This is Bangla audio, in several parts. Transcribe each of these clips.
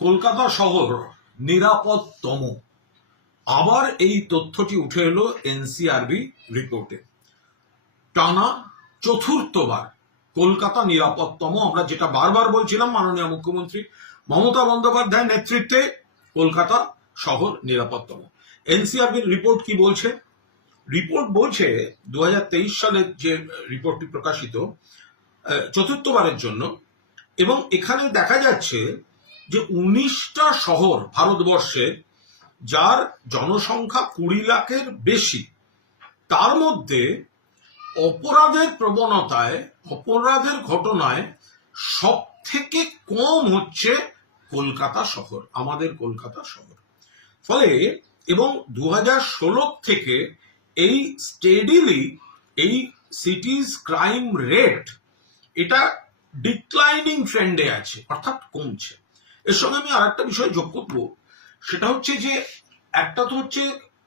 কলকাতা শহর নিরাপদতম আবার এই তথ্যটি উঠে এলো এনসিআরবি রিপোর্টে। টানা চতুর্থবার কলকাতা নিরাপদতম আমরা যেটা বারবার বলছিলাম মাননীয় মুখ্যমন্ত্রী মমতা বন্দ্যোপাধ্যায়ের নেতৃত্বে কলকাতা শহর নিরাপদতম এনসিআরবির রিপোর্ট কি বলছে? রিপোর্ট বলছে দু হাজার তেইশ সালের যে রিপোর্টটি প্রকাশিত চতুর্থবারের জন্য এবং এখানে দেখা যাচ্ছে যে উনিশটা শহর ভারতবর্ষে, যার জনসংখ্যা কুড়ি লাখের বেশি, তার মধ্যে অপরাধের প্রবণতায়, অপরাধের ঘটনায় সব থেকে কম হচ্ছে কলকাতা শহর, আমাদের কলকাতা শহর। ফলে, এবং দু ষোলো থেকে এই স্টেডিলি এই সিটিজ ক্রাইম রেট এটা ডিক্লাইনিং ট্রেন্ডে আছে, অর্থাৎ কমছে। এর সঙ্গে আমি আরেকটা বিষয় যোগ করব। সেটা হচ্ছে যে, একটা তো হচ্ছে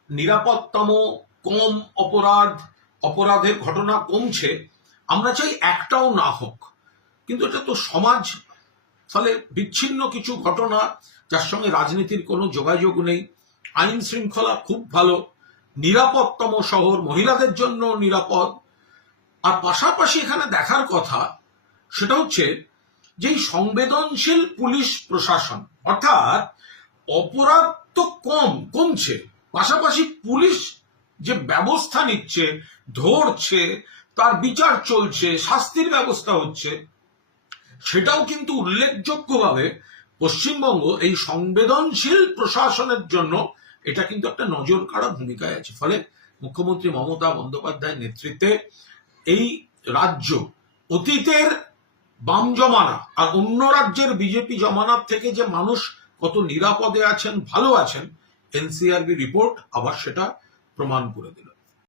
নিরাপত্তম কম অপরাধ, অপরাধের ঘটনা কমছে, আমরা চাই একটাও না হোক। কিন্তু এটা তো সমাজ, ফলে বিচ্ছিন্ন কিছু ঘটনা, যার সঙ্গে রাজনীতির কোনো যোগাযোগ নেই, আইন শৃঙ্খলা খুব ভালো নিরাপদতম শহর, মহিলাদের জন্য নিরাপদ। আর পাশাপাশি এখানে দেখার কথা, সেটা হচ্ছে যে সংবেদনশীল পুলিশ প্রশাসন, অর্থাৎ অপরাধ তো কম, কমছে। পাশাপাশি পুলিশ যে ব্যবস্থা নিচ্ছে, ধরছে, তার বিচার চলছে, শাস্তির ব্যবস্থা হচ্ছে, সেটাও কিন্তু উল্লেখযোগ্যভাবে পশ্চিমবঙ্গ এই সংবেদনশীল প্রশাসনের জন্য এটা কিন্তু একটা নজর কাড়া ভূমিকায় আছে। ফলে মুখ্যমন্ত্রী মমতা বন্দ্যোপাধ্যায়ের নেতৃত্বে এই রাজ্য অতীতের বাম জমানা আর অন্য রাজ্যের বিজেপি জমানার থেকে যে মানুষ কত নিরাপদে আছেন, ভালো আছেন, এনসিআরবি রিপোর্ট আবার সেটা প্রমাণ করে দিল।